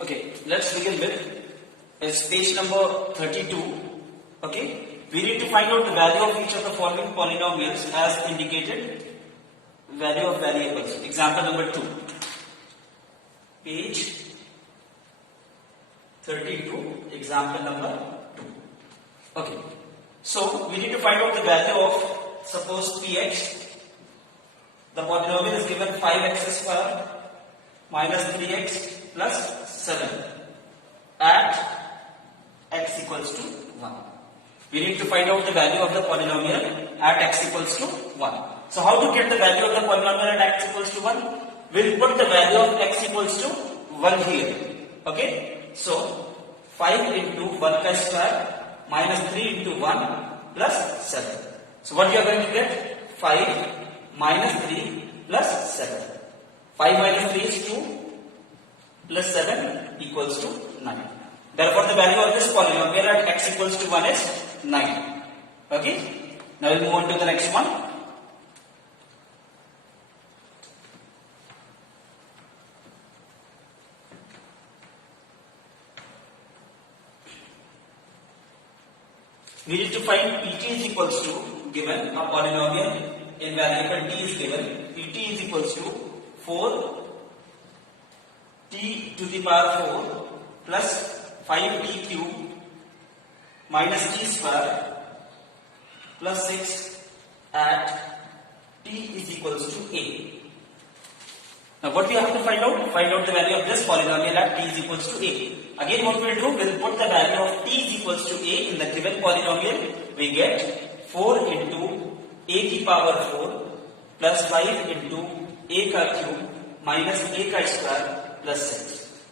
Okay, let's begin with is page number 32. Okay, we need to find out the value of each of the following polynomials as indicated. Value of variables. Example number 2. Page 32. Example number 2. Okay, so we need to find out the value of, suppose px. The polynomial is given 5x square minus 3x plus 7 at x equals to 1. We need to find out the value of the polynomial at x equals to 1. So how to get the value of the polynomial at x equals to 1? We'll put the value of x equals to 1 here. Okay? So 5 into 1 square minus 3 into 1 plus 7. So what you are going to get? 5 minus 3 plus 7. 5 minus 3 is 2 plus 7 equals to 9. Therefore, the value of this polynomial at x equals to 1 is 9. Okay? Now we'll move on to the next one. We need to find pt is equals to, given a polynomial in variable t is given, pt is equals to 4 t to the power 4 plus 5t cube minus t square plus 6 at t is equals to a. Now what we have to find out? Find out the value of this polynomial at t is equals to a. Again what we will do, we will put the value of t is equals to a in the given polynomial. We get 4 into a to the power 4 plus 5 into a ka cube minus a ka square plus 6.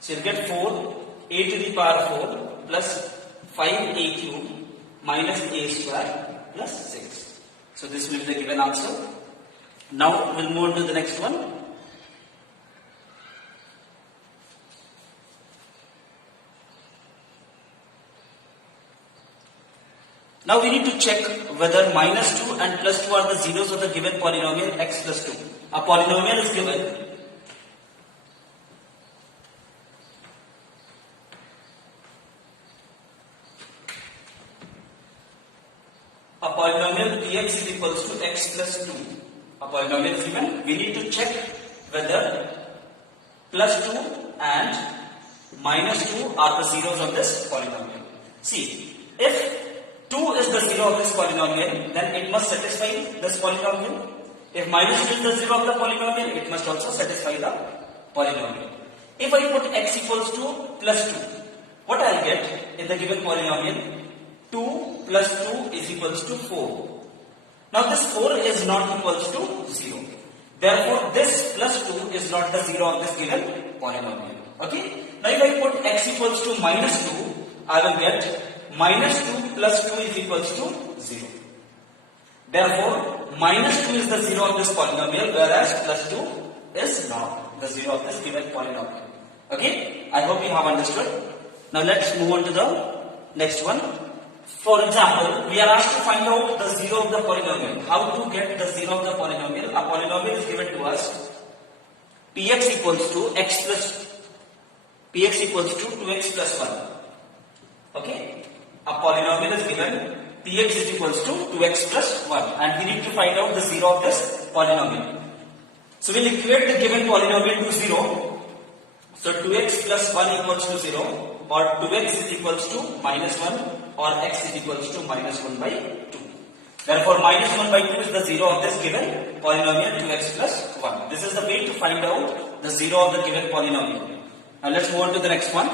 So you get 4 a to the power 4 plus 5a cube minus a square plus 6. So this will be the given answer. Now we'll move on to the next one. Now we need to check whether minus 2 and plus 2 are the zeros of the given polynomial x plus 2. A polynomial is given. A polynomial px is equals to x plus 2. A polynomial is given. We need to check whether plus 2 and minus 2 are the zeros of this polynomial. See, if 2 is the zero of this polynomial, then it must satisfy this polynomial. If minus 2 is the zero of the polynomial, it must also satisfy the polynomial. If I put x equals to plus 2, what I will get in the given polynomial? 2 plus 2 is equals to 4. Now this 4 is not equals to 0. Therefore, this plus 2 is not the zero of this given polynomial. Okay? Now if I put x equals to minus 2, I will get minus 2 plus 2 is equals to 0. Therefore, minus 2 is the zero of this polynomial, whereas plus 2 is not the zero of this given polynomial. Okay? I hope you have understood. Now let's move on to the next one. For example, we are asked to find out the zero of the polynomial. How to get the zero of the polynomial? A polynomial is given to us. Px equals to x plus px equals to 2x plus 1. Okay? A polynomial is given. Px is equals to 2x plus 1. And we need to find out the zero of this polynomial. So we will equate the given polynomial to 0. So 2x plus 1 equals to 0. Or 2x is equals to minus 1. Or x is equals to minus 1 by 2. Therefore, minus 1 by 2 is the zero of this given polynomial 2x plus 1. This is the way to find out the zero of the given polynomial. Now let's move on to the next one.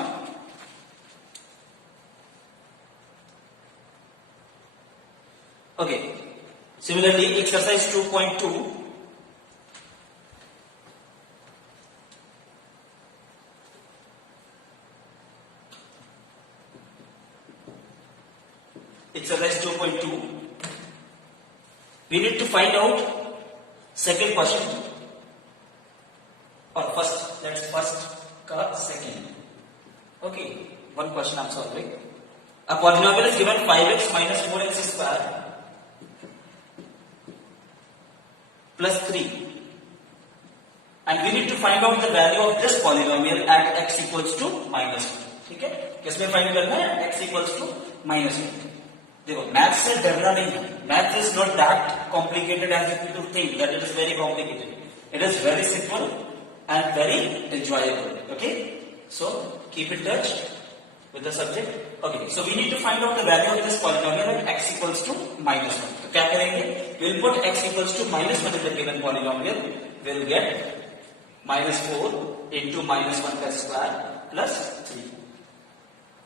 Okay. Similarly, exercise 2.2. Exercise 2.2. We need to find out second question. Or first, let's first cut second. Okay, one question I'm solving. A polynomial is given 5x minus 4x square plus 3 and we need to find out the value of this polynomial at x equals to minus 1. ठीक है, किसमें find करना है? x equals to minus 1. देखो math से डरना नहीं है. Math is not that complicated as you people think that it is very complicated. It is very simple and very enjoyable. Okay, so keep in touch with the subject. Okay, so we need to find out the value of this polynomial at x equals to minus 1. तो क्या करेंगे? We'll put x equals to minus 1 in the given polynomial. We'll get minus 4 into minus 1 का square plus 3.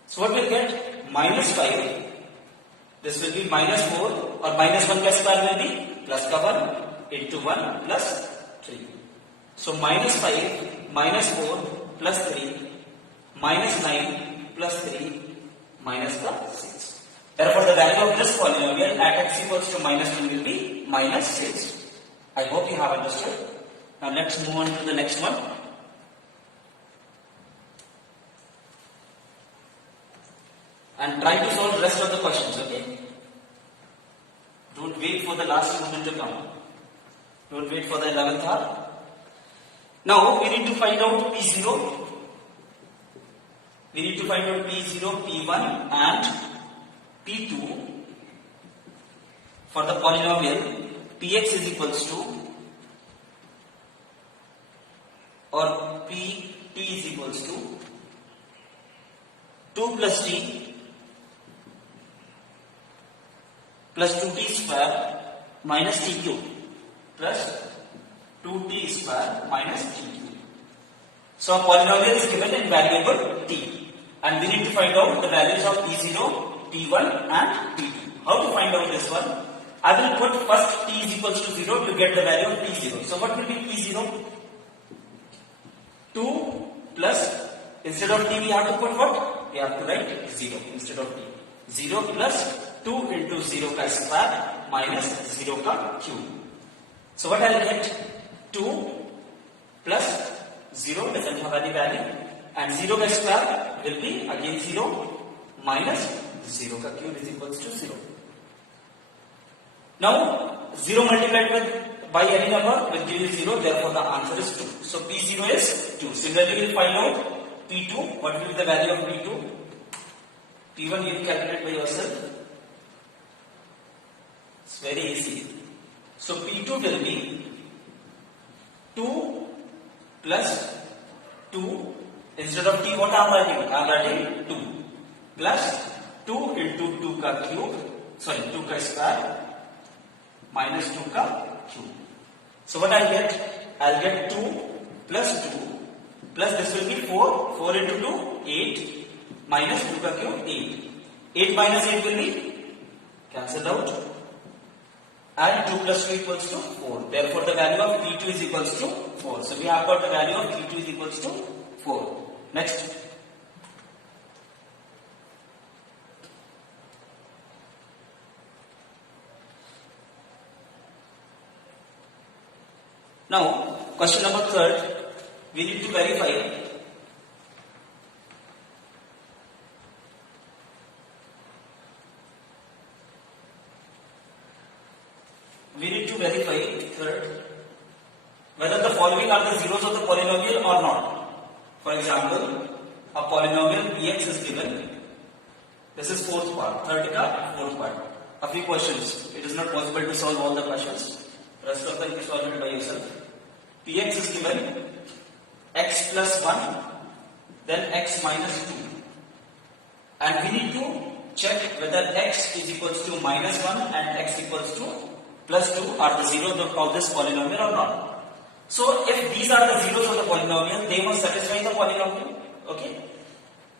So what we'll get? Minus 5. This will be minus 4 or minus 1 का square will be plus का 1 into 1 plus 3. So minus 5 minus 4 plus 3 minus 9 plus 3 minus the 6. Therefore the value of this polynomial at x equals to minus 1 will be minus 6. I hope you have understood. Now let's move on to the next one. And try to solve the rest of the questions, okay? Don't wait for the last moment to come. Don't wait for the 11th hour. Now we need to find out P0. We need to find out P0, P1 and P2 for the polynomial Px is equals to or Pt is equals to 2 plus t plus 2t square minus t cube plus 2t square minus t cube. So a polynomial is given in variable t and we need to find out the values of p0, p1 and p2. How to find out this one? I will put first t is equals to 0 to get the value of p0. So what will be p0? 2 plus, instead of t we have to put what? We have to write 0 instead of t. 0 plus 2 into 0 ka square minus 0 ka cube. So what I will get? 2 plus 0 doesn't have any value and 0 ka square will be again 0 minus 0 ka cube is equals to 0. Now 0 multiplied with by any number will give you 0, therefore the answer is 2. So P0 is 2. Similarly we will find out P2. What will be the value of P2? P1 you will calculate by yourself. It's very easy. So P2 will be 2 plus 2 instead of t what I am writing? I am writing 2 plus 2 into 2 ka cube, sorry 2 ka square minus 2 ka cube. So what I will get? I will get 2 plus 2 plus this will be 4. 4 into 2 8 minus 2 ka cube 8. 8 minus 8 will be cancelled out. And 2 plus 2 equals to 4. Therefore, the value of P2 is equals to 4. So, we have got the value of P2 is equals to 4. Next. Now, question number 3, we need to verify third whether the following are the zeros of the polynomial or not. For example, a polynomial px is given. This is fourth part, third ka fourth part. A few questions. It is not possible to solve all the questions. Rest of them you solve it by yourself. Px is given x plus 1, then x minus 2. And we need to check whether x is equals to minus 1 and x equals to plus 2 are the zeros of this polynomial or not. So if these are the zeros of the polynomial, they must satisfy the polynomial. Okay.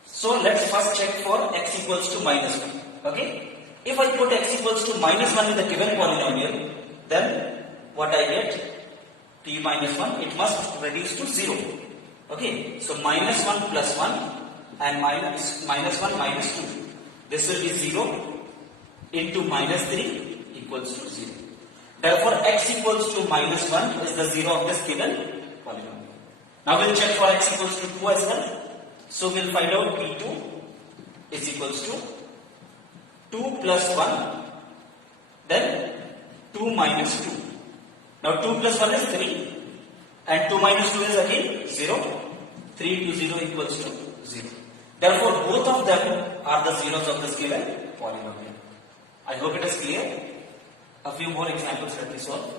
So let's first check for x equals to minus 1. Okay. If I put x equals to minus 1 in the given polynomial, then what I get? P minus 1, it must reduce to 0. Okay. So minus 1 plus 1 and minus 1 minus 2. This will be 0 into minus 3 equals to 0. Therefore, x equals to minus 1 is the 0 of this given polynomial. Now we'll check for x equals to 2 as well. So we'll find out P2 is equals to 2 plus 1, then 2 minus 2. Now 2 plus 1 is 3 and 2 minus 2 is again 0. 3 into 0 equals to 0. Therefore, both of them are the zeros of this given polynomial. I hope it is clear. A few more examples let me solve.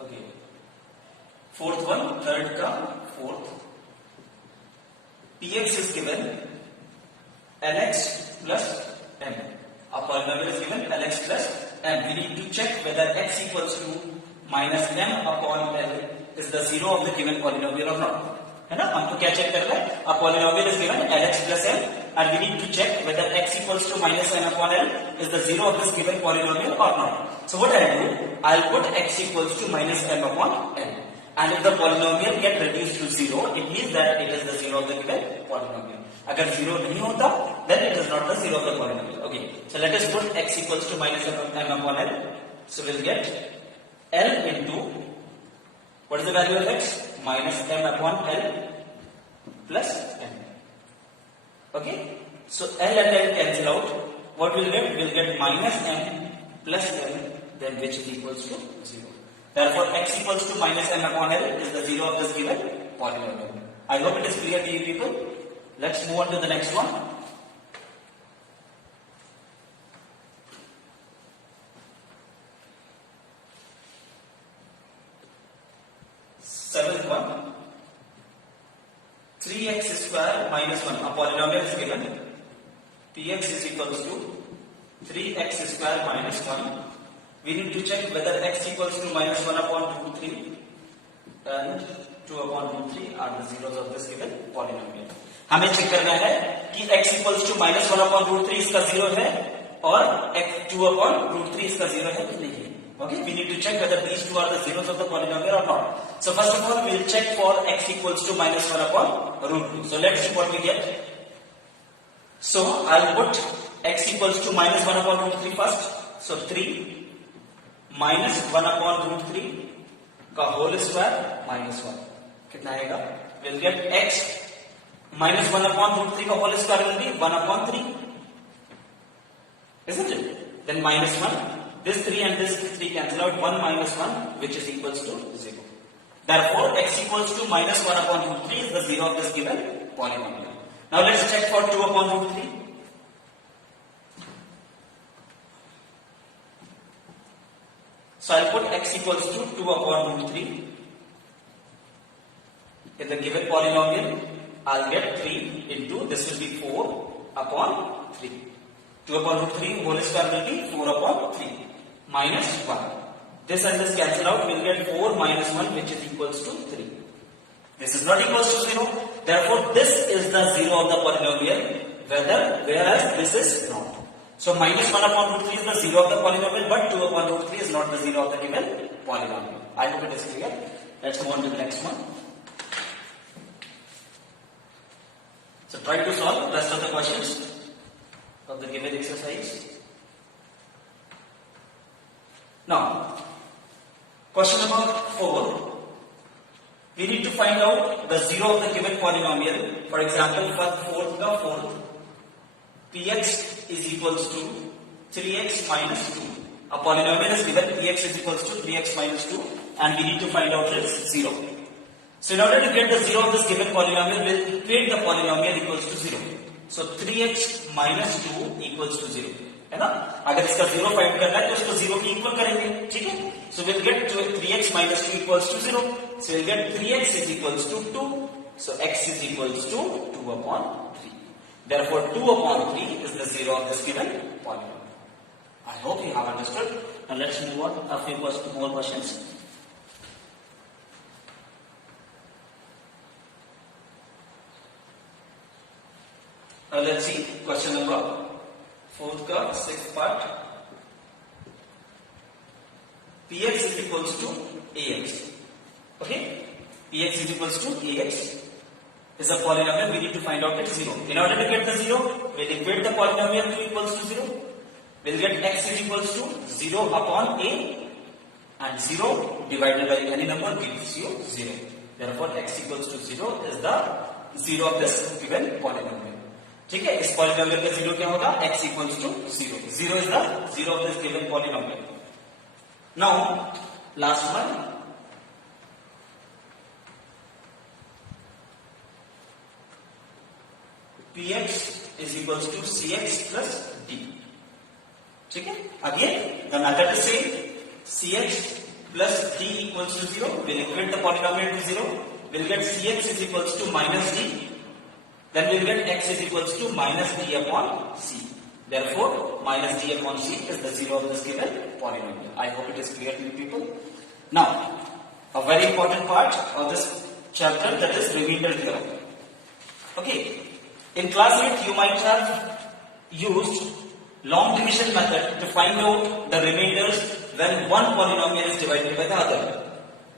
Okay. Fourth one, third ka fourth. Px is given Lx plus m. A polynomial is given Lx plus m. We need to check whether x equals to minus m upon L is the zero of the given polynomial or not. है ना? हमको क्या check करना है? A polynomial is given Lx plus m and we need to check whether x equals to minus m upon L is the zero of this given polynomial or not. So what I'll do? I'll put x equals to minus m upon L. And if the polynomial get reduced to zero, it means that it is the zero of the given polynomial. अगर zero नहीं होता, then it is not the zero of the polynomial. Okay, so let us put x equals to minus m upon L. So we'll get L into, what is the value of x? Minus m upon L plus m. Okay, so L and L cancel out. What will get? We'll get minus m plus m, then which is equals to 0. Therefore, x equals to minus m upon L is the zero of this given polynomial. I hope it is clear to you people. Let's move on to the next one. Seventh one. 3x square minus 1. A polynomial is given. Px is equals to 3x square minus 1. We need to check whether x equals to minus 1 upon root 3 and 2 upon root 3 are the zeros of this given polynomial. हमें check करना है कि x equals to minus 1 upon root 3 इसका zero है और x 2 upon root 3 इसका zero है कि नहीं है. Okay, we need to check whether these two are the zeros of the polynomial or not. So first of all, we will check for x equals to minus 1 upon root 2. So let's see what we get. So I'll put x equals to minus 1 upon root 3 first. So 3 minus 1 upon root 3 का whole square minus 1. कितना आएगा? We'll get x minus 1 upon root 3 का whole square will be 1 upon 3. Isn't it? Then minus 1. This 3 and this 3 cancel out. 1 minus 1 which is equals to 0. Therefore, x equals to minus 1 upon root 3 is the zero of this given polynomial. Now let's check for 2 upon root 3. So I'll put x equals to 2 upon root 3. In the given polynomial, I'll get 3 into, this will be 4 upon 3. 2 upon root 3 whole square will be 4 upon 3 minus 1. This and this cancel out, we'll get 4 minus 1 which is equals to 3. This is not equals to 0. Therefore, this is the zero of the polynomial, whereas this is not. So minus 1 upon root 3 is the zero of the polynomial, but 2 upon root 3 is not the zero of the given polynomial. I hope it is clear. Let's move on to the next one. So try to solve the rest of the questions of the given exercise. Now, question number 4. We need to find out the zero of the given polynomial. For example, for fourth, Px is equals to 3x minus 2. A polynomial is given, Px is equals to 3x minus 2, and we need to find out its zero. So in order to get the zero of this given polynomial, we'll equate the polynomial equals to 0. So 3x minus 2 equals to 0. है ना? अगर इसका zero find करना है तो उसको zero की equal करेंगे, ठीक है? So we'll get 3x minus 2 equals to 0. So we'll get 3x is equals to 2. So x is equals to 2 upon 3. Therefore 2 upon 3 is the zero of this given polynomial. I hope you have understood. Now let's move on a few more questions. Now let's see question number 4th ka 6th part. Px is equals to ax. Okay? Px is equals to ax is a polynomial. We need to find out its zero. In order to get the zero, we'll equate the polynomial to equals to 0. We'll get x is equals to 0 upon a, and 0 divided by any number gives you 0. Therefore, x equals to 0 is the zero of this given polynomial. ठीक है, इस polynomial का zero क्या होगा, x equals to zero. Zero is the zero of this given polynomial. Now last one, px is equals to cx plus d. ठीक है, again the method is same, cx plus d equals to 0, we'll equate the polynomial to 0, we'll get cx is equals to minus d, then we'll get x is equals to minus d upon c. Therefore, minus d upon c is the zero of this given polynomial. I hope it is clear to you people. Now, a very important part of this chapter, that is remainder theorem. Okay. In class 8, you might have used long division method to find out the remainders when one polynomial is divided by the other.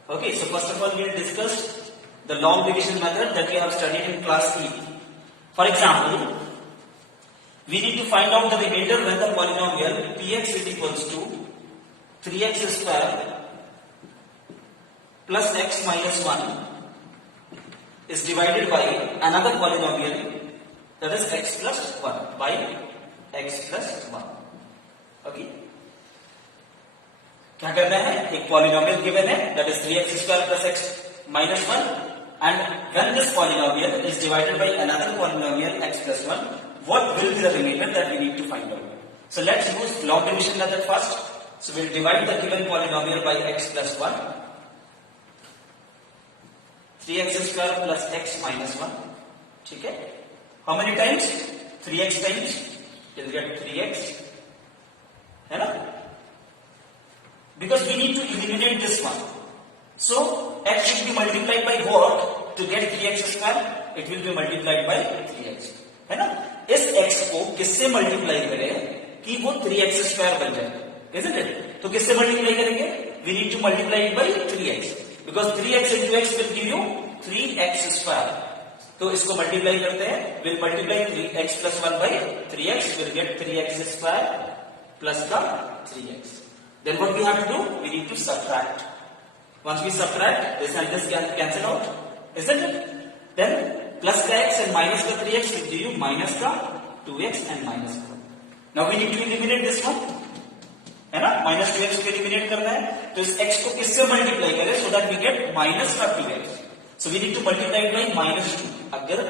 Okay, so first of all, we will discuss the long division method that we have studied in class 8. For example, we need to find out the remainder when the polynomial px is equals to 3x square plus x minus 1 is divided by another polynomial, that is x plus 1 by x plus 1. Okay, क्या करना है, एक polynomial given है, that is 3x square plus x minus 1, and when this polynomial is divided by another polynomial x plus 1, what will be the remainder that we need to find out. So let's use long division method first. So we'll divide the given polynomial by x plus 1, 3x square plus x minus 1. ठीक है, how many times, 3x times, you'll get 3x, है ना, because we need to eliminate this one. So x should be multiplied by what to get 3x square, it will be multiplied by 3x, है ना. इस x को किससे multiply करें कि वो 3x स्क्वायर बन जाए, isn't it? तो किससे मल्टीप्लाई करेंगे, we need to multiply it by 3x, because 3x into x will give you 3x square. तो इसको मल्टीप्लाई करते हैं, will multiply 3x plus 1 by 3x, will get 3x square plus the 3x. Then what we have to do, we need to subtract. Once we subtract, this and this can cancel out, isn't it? Then plus the x and minus the 3x will give you minus the 2x and minus 1. Now we need to eliminate this one, है ना, minus 2x को eliminate करना है, तो इस x को किससे multiply करें so that we get minus का 2x. So we need to multiply it by minus 2. अगर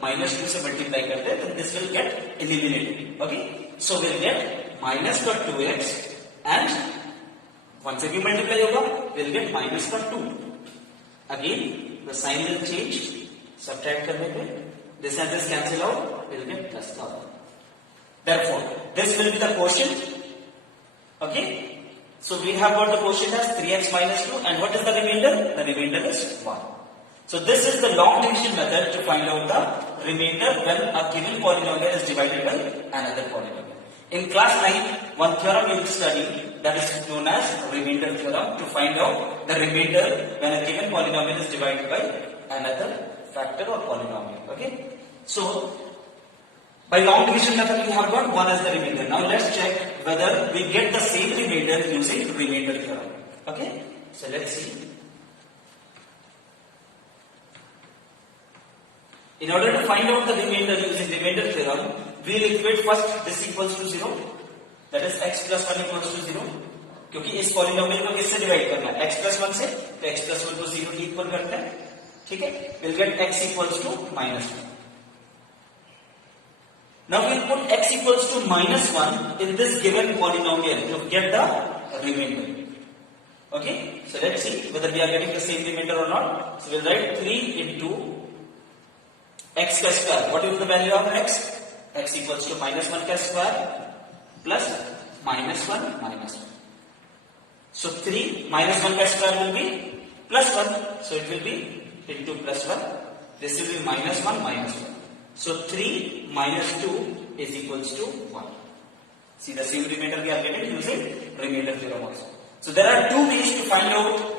minus 2 से multiply करते हैं, then this will get eliminated. Okay, so we'll get minus का 2x and once again multiply होगा, we'll get minus का 2. Again the sign will change. Subtract करने पे this and this cancel out, we'll get plus का. Therefore, this will be the quotient. Okay, so we have got the quotient as 3x minus 2, and what is the remainder? The remainder is 1. So this is the long division method to find out the remainder when a given polynomial is divided by another polynomial. In class 9, one theorem we will study, that is known as remainder theorem, to find out the remainder when a given polynomial is divided by another factor or polynomial. Okay, so by long division method we have got 1 as the remainder. Now let's check whether we get the same remainder using remainder theorem. Okay, so let's see. In order to find out the remainder using remainder theorem, we will equate first this equals to 0, that is x plus 1 equals to 0, क्योंकि इस polynomial को किससे divide करना है, x plus 1 से, तो x plus 1 को 0 की इक्वल करते हैं. ठीक है, we'll get x equals to minus 1. Now we'll put x equals to minus 1 in this given polynomial to get the remainder. Okay, so let's see whether we are getting the same remainder or not. So we'll write 3 into x का square. What is the value of x? X equals to minus 1 का square plus minus 1 minus 1. So 3 minus 1 का square will be plus 1. So it will be into plus 1. This will be minus 1 minus 1. So 3 minus 2 is equals to 1. See the same remainder we are getting using remainder theorem also. So there are two ways to find out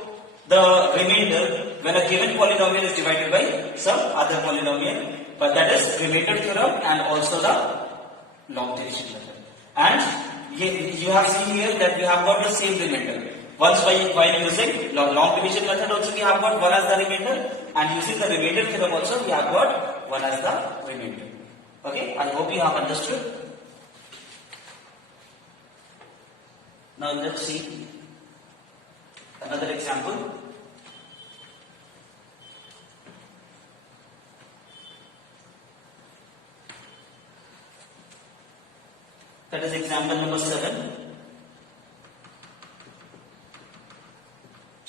the remainder when a given polynomial is divided by some other polynomial, but that is remainder theorem and also the long division method. And you have seen here that we have got the same remainder. Once while using long division method also we have got 1 as the remainder, and using the remainder theorem also we have got 1 as the remainder. Okay, I hope you have understood. Now let's see another example. That is example number 7.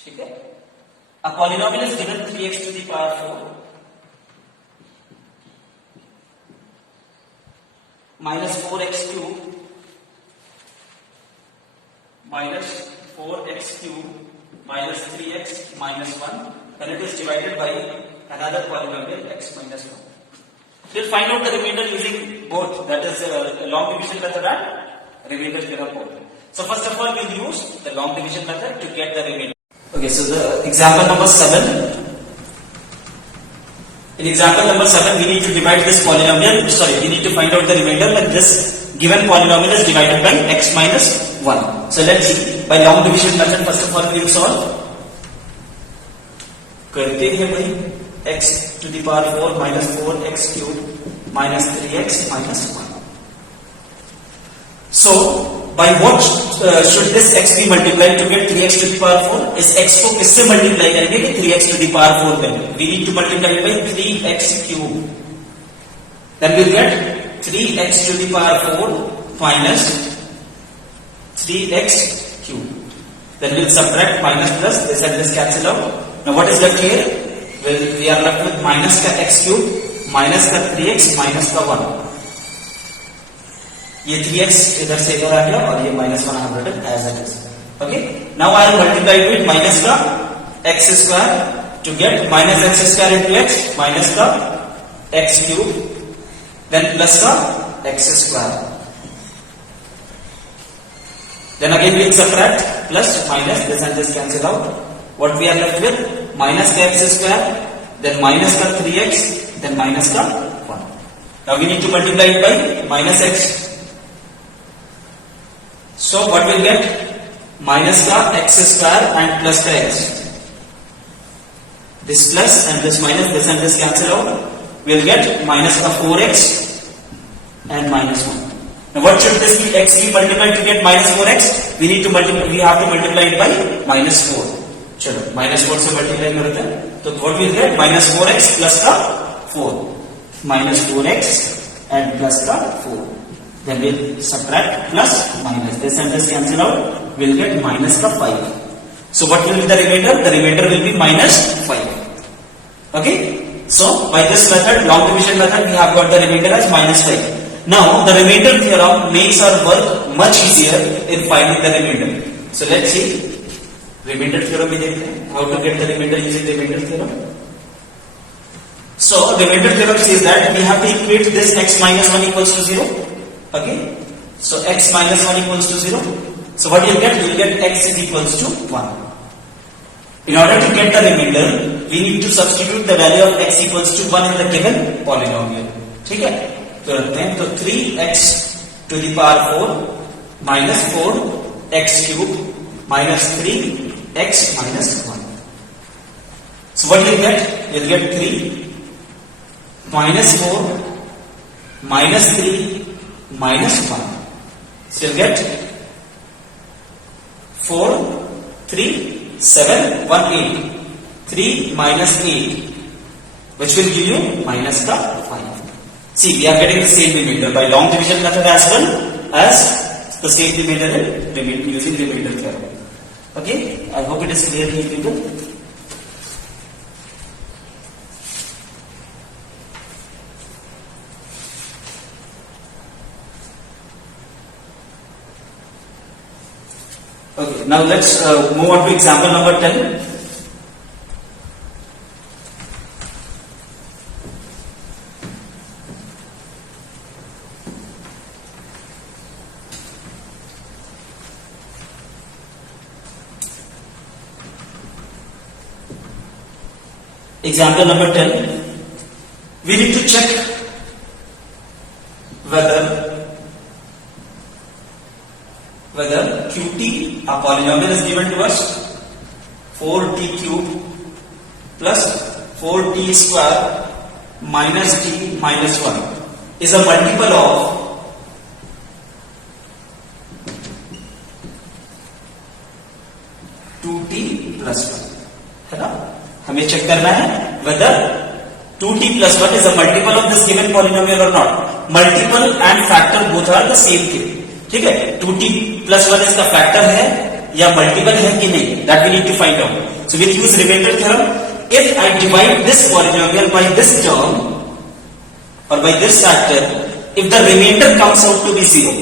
Okay. A polynomial is given 3x to the power 4 minus 4x cube minus 4x cube minus 3x minus 1, and it is divided by another polynomial x minus 1. We'll find out the remainder using both, that is long division method and remainder theorem both. So first of all, we'll use the long division method to get the remainder. Okay, so the example number 7. In example number 7, we need to divide this polynomial, we need to find out the remainder when this given polynomial is divided by x minus 1. So let's see, by long division method, first of all, we will solve. करते हैं भाई x to the power 4 minus 4x cube minus 3x minus 1. So, by what should this x be multiplied to get 3x to the power 4? इस x को किससे multiply करेंगे कि 3x to the power 4 करेंगे? We need to multiply it by 3x cube. Then we'll get 3x to the power 4 minus 3x cube. Then we'll subtract minus plus, this and this cancel out. Now what is left here? Well, we are left with minus का x cube, minus का 3x, minus का 1. ये 3x इधर से इधर आ गया और ये minus 1 I have written as it is. Okay. Now I will multiply it with minus का x square to get minus x square into x minus का x cube, then plus का x square. Then again we will subtract plus minus, this and this cancel out. What we are left with? Minus का x square, then minus का 3x, then minus का 1. Now we need to multiply it by minus x. So what will get? Minus का x square and plus का x. This plus and this minus, this and this cancel out. We will get minus का 4x and minus 1. Now what should this be? X be multiplied to get minus 4x? We need to multiply. We have to multiply it by minus 4. चलो minus 4 से multiply करते हैं. तो what will get? Minus 4x plus का 4. Minus 4x and plus का 4. Then we'll subtract plus minus. This and this cancel out. We'll get minus का 5. So what will be the remainder? The remainder will be minus 5. Okay. So by this method, long division method, we have got the remainder as minus 5. Now the remainder theorem makes our work much easier in finding the remainder. So let's see. Remainder theorem भी देखते हैं. How to get the remainder using remainder theorem. So remainder theorem says that we have to equate this x minus 1 equals to 0. Okay. So x minus 1 equals to 0. So what you get? You will get x is equals to 1. In order to get the remainder, we need to substitute the value of x equals to 1 in the given polynomial. ठीक है? तो रखते हैं. तो 3x to the power 4 minus 4x cube minus 3x minus 1. So what you get? You will get 3 minus 4 minus 3 minus 1. So you get 4, 3, 7, 1, 8. 3 minus 8, which will give you minus the 5. See, we are getting the same remainder by long division method as well as the same remainder using remainder theorem. Okay, I hope it is clear to you people. Okay, now let's move on to example number 10. Example number 10. We need to check whether qt, a polynomial, is given to us 4t cube plus 4t square minus t minus 1 is a multiple of 2t plus 1, है ना? हमें check करना है whether 2t plus 1 is a multiple of this given polynomial or not. Multiple and factor both are the same thing. ठीक है? 2t plus 1 इसका factor है या multiple है कि नहीं? That we need to find out. So we'll use remainder theorem. If I divide this polynomial by this term or by this factor, if the remainder comes out to be 0,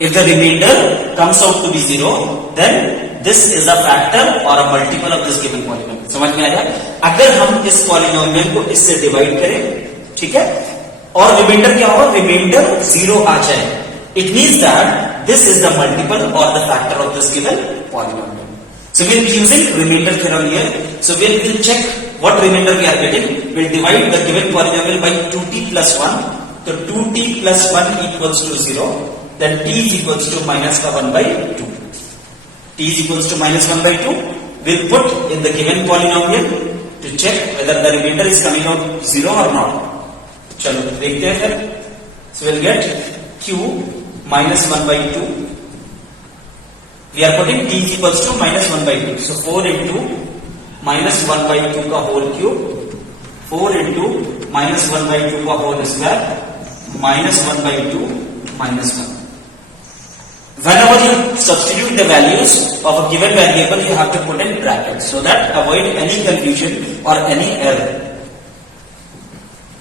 if the remainder comes out to be 0, then this is a factor or a multiple of this given polynomial. समझ में आ गया? अगर हम इस polynomial को इससे divide करें, ठीक है, और रिमाइंडर क्या होगा? रिमाइंडर 0 आ जाए, it means that this is the multiple or the factor of this given polynomial. So we will be using remainder theorem here. So we will check what remainder we are getting. We will divide the given polynomial by 2t plus 1. So 2t plus 1 equals to 0. Then t is equals to minus 1 by 2. T is equals to minus 1 by 2. We will put in the given polynomial to check whether the remainder is coming out 0 or not. चलो देखते हैं फिर. So we will get q minus 1 by 2. We are putting t is equals to minus 1 by 2. So 4 into minus 1 by 2 का whole cube, 4 into minus 1 by 2 का whole square, minus 1 by 2 minus 1. Whenever you substitute the values of a given variable, you have to put in brackets so that avoid any confusion or any error.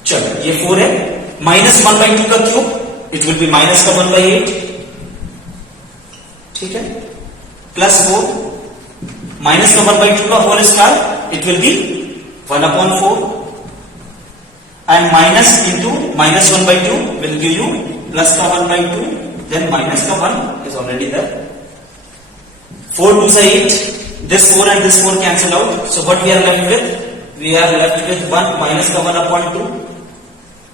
चलो ये 4 है, minus 1 by 2 का cube, it will be minus का 1 by 8. ठीक है, plus 4 minus का 1 by 2 का whole square, it will be 1 upon 4, and minus into minus 1 by 2 will give you plus का 1 by 2, then minus का 1 is already there. 4 2s are 8, this 4 and this 4 cancel out, so what we are left with? We are left with 1 minus का 1 upon 2,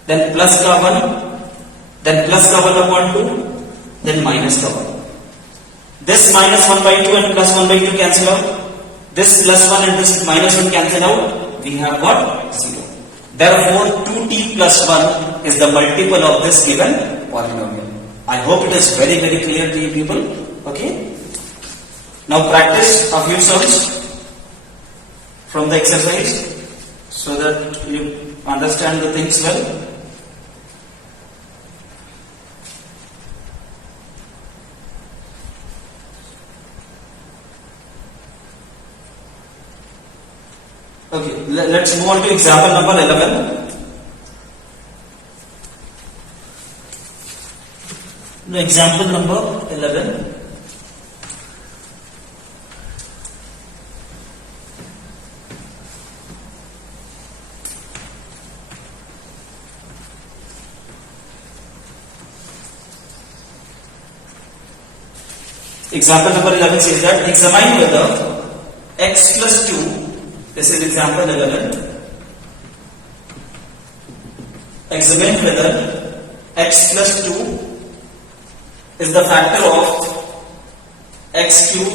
then plus का 1, then plus का 1 upon 2, then minus का 1. This minus 1 by 2 and plus 1 by 2 cancel out. This plus 1 and this minus 1 cancel out. We have got 0. Therefore, 2t plus 1 is the multiple of this given polynomial. I hope it is very clear to you people. Okay. Now practice a few sums from the exercise so that you understand the things well. Okay, let's move on to example number 11. Example number 11. Example number 11 says that examine whether x plus 2, this is example 11. Examine whether x plus 2 is the factor of x cube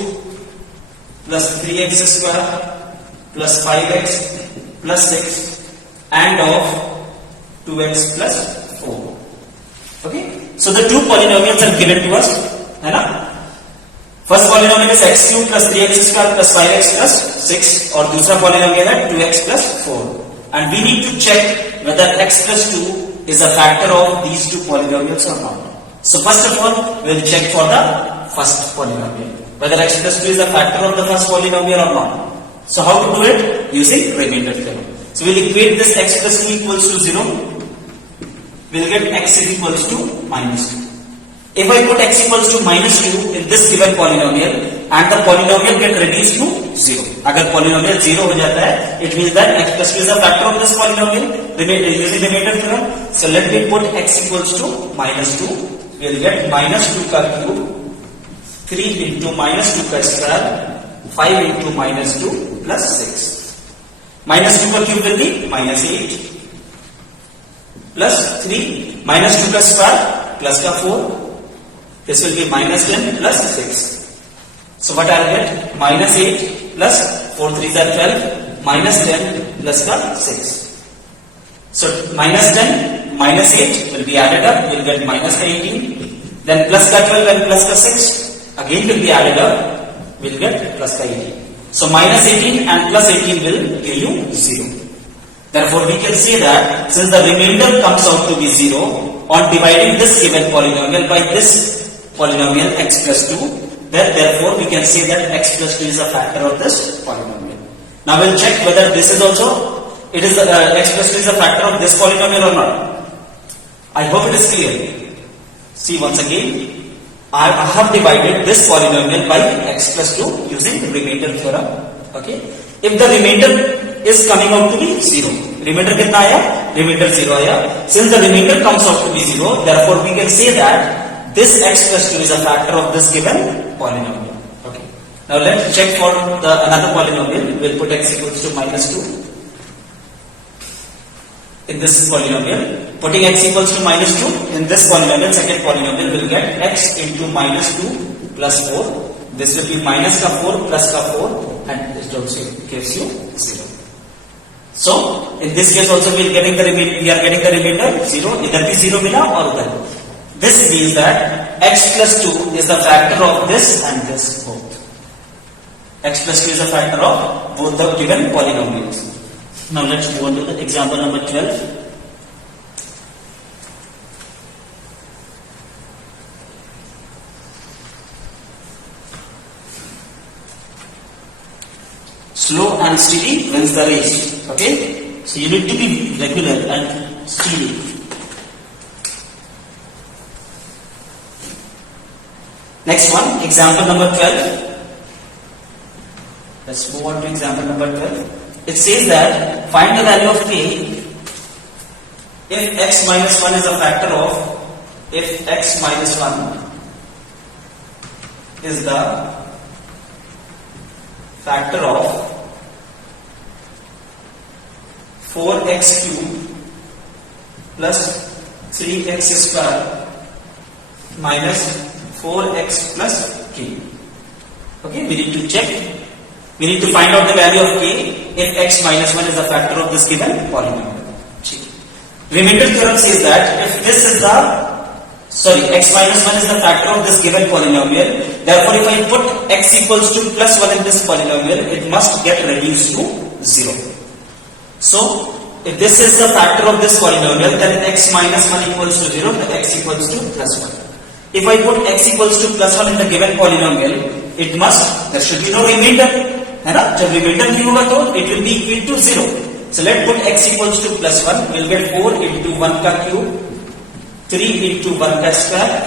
plus 3x square plus 5x plus 6 and of 2x plus 4. Okay. So the two polynomials are given to us. है ना? First polynomial is x cube plus 3x square plus 5x plus 6 और दूसरा polynomial है 2x plus 4 and we need to check whether x plus 2 is a factor of these two polynomials or not. So first of all we will check for the first polynomial whether x plus 2 is a factor of the first polynomial or not. So how to do it? Using remainder theorem. So we will equate this x plus 2 equals to 0. We will get x is equals to minus 2. If I put x equals to minus 2 in this given polynomial and the polynomial get reduced to 0. अगर polynomial 0 हो जाता है, it means that x plus 2 is a factor of this polynomial. Using remainder theorem. So let me put x equals to minus 2. We will get minus 2 का cube, 3 into minus 2 का square, 5 into minus 2 plus 6. Minus 2 का cube will be minus 8 plus 3 minus 2 का square plus का 4. This will be minus 10 plus 6. So what I'll get? Minus 8 plus 4 3s are 12 minus 10 plus 6. So minus 10, minus 8 will be added up, will get minus 18. Then plus ka 12 and plus ka 6 again will be added up, will get plus ka 18. So minus 18 and plus 18 will give you 0. Therefore we can say that since the remainder comes out to be 0, on dividing this given polynomial by this polynomial x plus 2, then therefore we can say that x plus 2 is a factor of this polynomial. Now we'll check whether this is also, it is x plus 2 is a factor of this polynomial or not. I hope it is clear. See once again, I have divided this polynomial by x plus 2 using the remainder theorem. Okay. If the remainder is coming out to be 0, remainder kitna aaya? Remainder 0 aaya. Since the remainder comes out to be 0, therefore we can say that this x plus 2 is a factor of this given polynomial. Okay. Now let's check for the another polynomial. We'll put x equals to minus 2. In this polynomial, putting x equals to minus 2, in this polynomial, second polynomial will get x into minus 2 plus 4. This will be minus ka 4 plus ka 4 and this also gives you 0. So, in this case also we are getting the remainder 0, either be 0 mila or udhar. This means that x plus 2 is the factor of this and this both. X plus 2 is a factor of both the given polynomials. Now let's move on to the example number 12. Slow and steady wins the race. Okay? So you need to be regular and steady. Next one, example number 12. Let's move on to example number 12. It says that find the value of k if x minus 1 is a factor of, if x minus 1 is the factor of 4x cube plus 3x square minus 4x plus k. Okay, we need to check. We need to find out the value of k if x minus 1 is a factor of this given polynomial. Remainder theorem says that if this is the, x minus 1 is the factor of this given polynomial, therefore if I put x equals to plus 1 in this polynomial, it must get reduced to 0. So, if this is the factor of this polynomial, then x minus 1 equals to 0, then x equals to plus 1. If I put x equals to plus 1 in the given polynomial, it must, there should be no remainder. जब reminder नहीं होगा तो it will be equal to 0. So let's put x equals to plus 1. We'll get 4 into 1 ka cube, 3 into 1 ka square,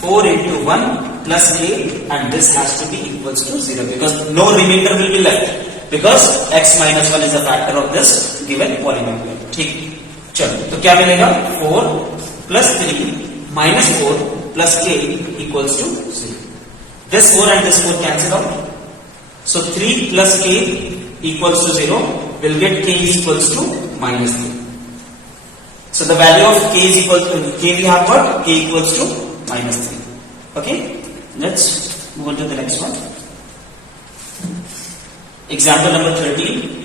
4 into 1 plus a, and this has to be equals to 0 because no remainder will be left because x minus 1 is a factor of this given polynomial. ठीक, चलो तो क्या मिलेगा 4 plus 3 minus 4 plus k equals to 0. This 4 and this 4 cancel out. So 3 plus k equals to 0 will get k equals to minus 3. So the value of k is equal to, k we have got, k equals to minus 3. Okay, let's move on to the next one. Example number 13.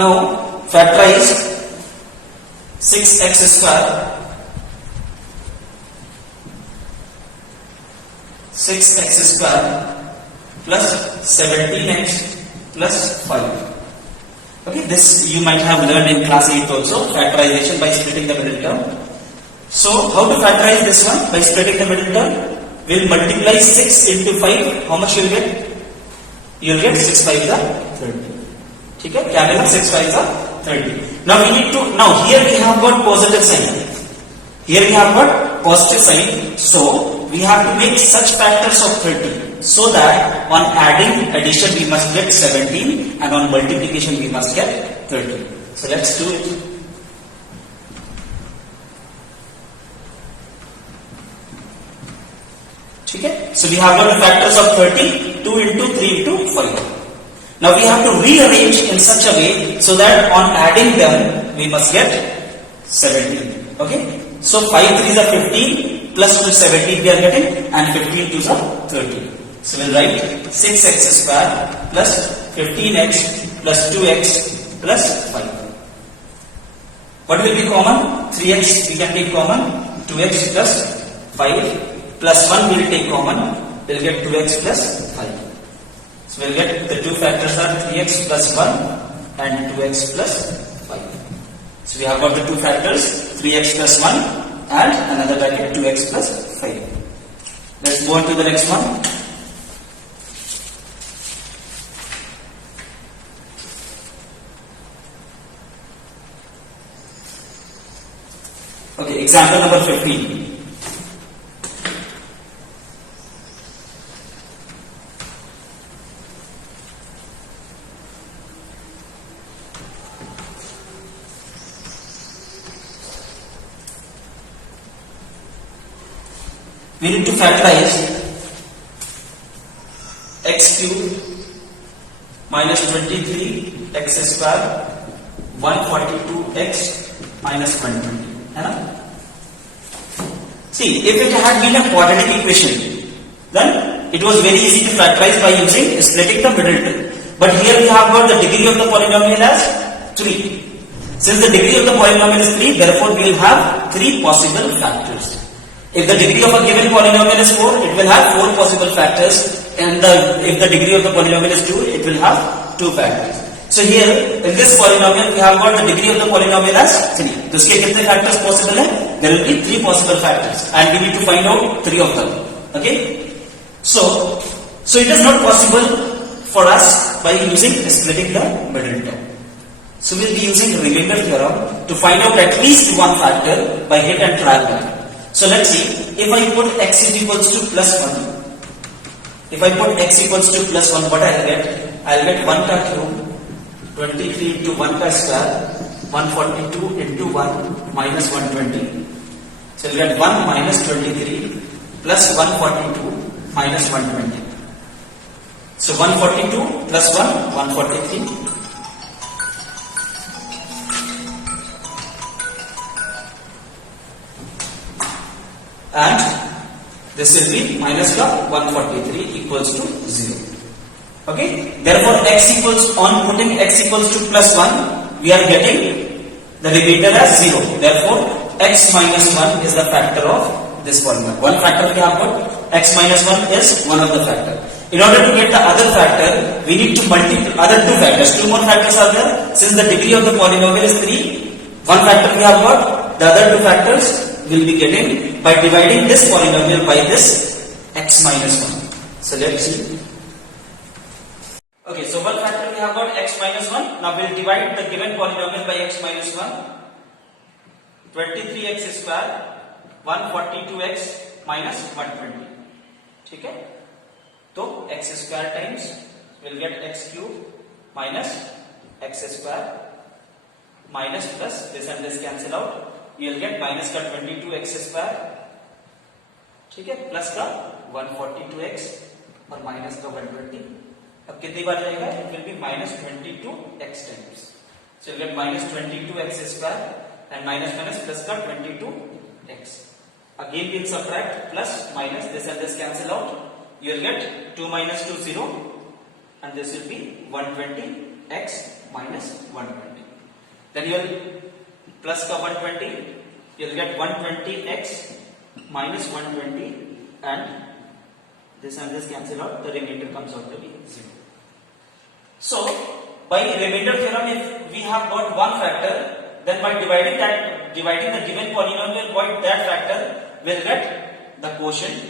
Now factorize 6x square 6x square plus 17x plus 5. Okay, this you might have learned in class 8 also, factorization by splitting the middle term. So how to factorize this one? By splitting the middle term, we'll multiply 6 into 5. How much you'll get? You'll get 6 5 is 30. ठीक है, क्या मिला 6 5 का 30. Now we need to, now here we have got positive sign. Here we have got positive sign. So we have to make such factors of 30 so that on adding addition we must get 17 and on multiplication we must get 30. So let's do it. ठीक है, so we have got the factors of 30, 2 into 3 into 5. Now we have to rearrange in such a way so that on adding them we must get 17. Okay. So 5 3s are 15 plus 2 17 we are getting, and 15 2s are 30. So we'll write 6x square plus 15x plus 2x plus 5. What will be common? 3x we can take common, 2x plus 5 plus 1 we will take common, we'll get 2x plus 5. So we'll get the two factors are 3x plus 1 and 2x plus 5. So we have got the two factors 3x plus 1 and another bracket 2x plus 5. Let's go on to the next one. Okay, example number 15. We need to factorize x cube minus 23x square 142x minus 120. See, if it had been a quadratic equation, then it was very easy to factorize by using splitting the middle term. But here we have got the degree of the polynomial as 3. Since the degree of the polynomial is 3, therefore we will have 3 possible factors. If the degree of a given polynomial is 4, it will have 4 possible factors, and if the degree of the polynomial is 2, it will have 2 factors. So here, in this polynomial, we have got the degree of the polynomial as 3. So, how many factors possible hai? There will be 3 possible factors, and we need to find out 3 of them. Okay? So it is not possible for us by using splitting the middle term. So we will be using remainder theorem to find out at least one factor by hit and trial method. So let's see, if I put x is equals to plus 1, if I put x equals to plus 1, what I'll get? I'll get 1 ka cube, 23 into 1 ka square, 142 into 1 minus 120. So we'll get 1 minus 23 plus 142 minus 120. So 142 plus 1, 143. And this will be minus of 143 equals to 0. Okay. Therefore, x equals, on putting x equals to plus 1, we are getting the remainder as 0. Therefore, x minus 1 is the factor of this polynomial. One factor we have got, x minus 1 is one of the factor. In order to get the other factor, we need to multiply other two factors. Two more factors are there. Since the degree of the polynomial is 3, one factor we have got, the other two factors will be getting by dividing this polynomial by this x minus 1. So let's see. Okay, so one factor we have got x minus 1. Now we will divide the given polynomial by x minus 1. 23x square 142x minus 120. Okay? So x square times we will get x cube minus x square minus plus this and this cancel out. You will get minus का 22x square, ठीक है, plus का 142x और minus का 120. अब कितनी बार जाएगा? It will be minus 22x times. So you get minus 22x square and minus plus का 22x. Again we will subtract plus minus this and this cancel out. You will get 2 minus 2 0 and this will be 120x minus 120. Then you will plus का 120, you will get 120x minus 120 and this cancel out, the remainder comes out to be 0. So, by remainder theorem, if we have got one factor, then by dividing the given polynomial by that factor, we will get the quotient,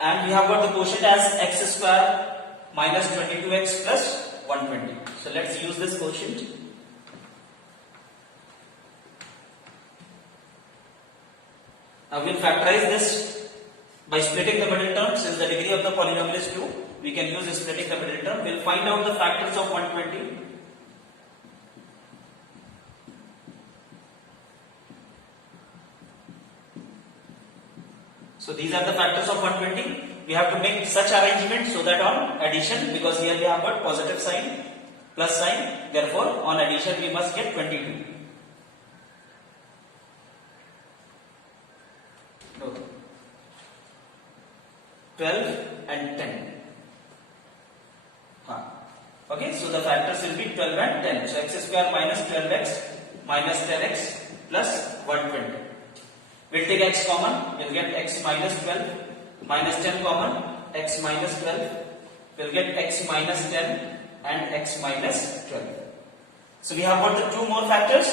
and we have got the quotient as x square minus 22x plus 120. So, let's use this quotient. Now we will factorize this by splitting the middle term. Since the degree of the polynomial is 2, we can use splitting the middle term. We will find out the factors of 120. So these are the factors of 120. We have to make such arrangement so that on addition, because here we have got positive sign, plus sign, therefore on addition we must get 22. 12 and 10. Okay, so the factors will be 12 and 10. So x square minus 12x minus 10x plus 120. We'll take x common, we'll get x minus 12 minus 10 common, x minus 12, we'll get x minus 10 and x minus 12. So we have got the two more factors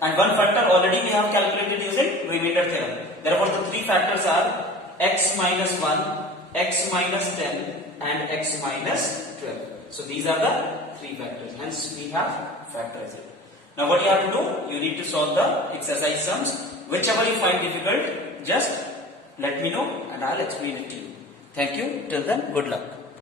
and one factor already we have calculated using remainder theorem. Therefore the three factors are x minus 1, x minus 10 and x minus 12. So these are the three factors, hence we have factorized it. Now what you have to do, you need to solve the exercise sums. Whichever you find difficult, just let me know and I'll explain it to you. Thank you. Till then, good luck.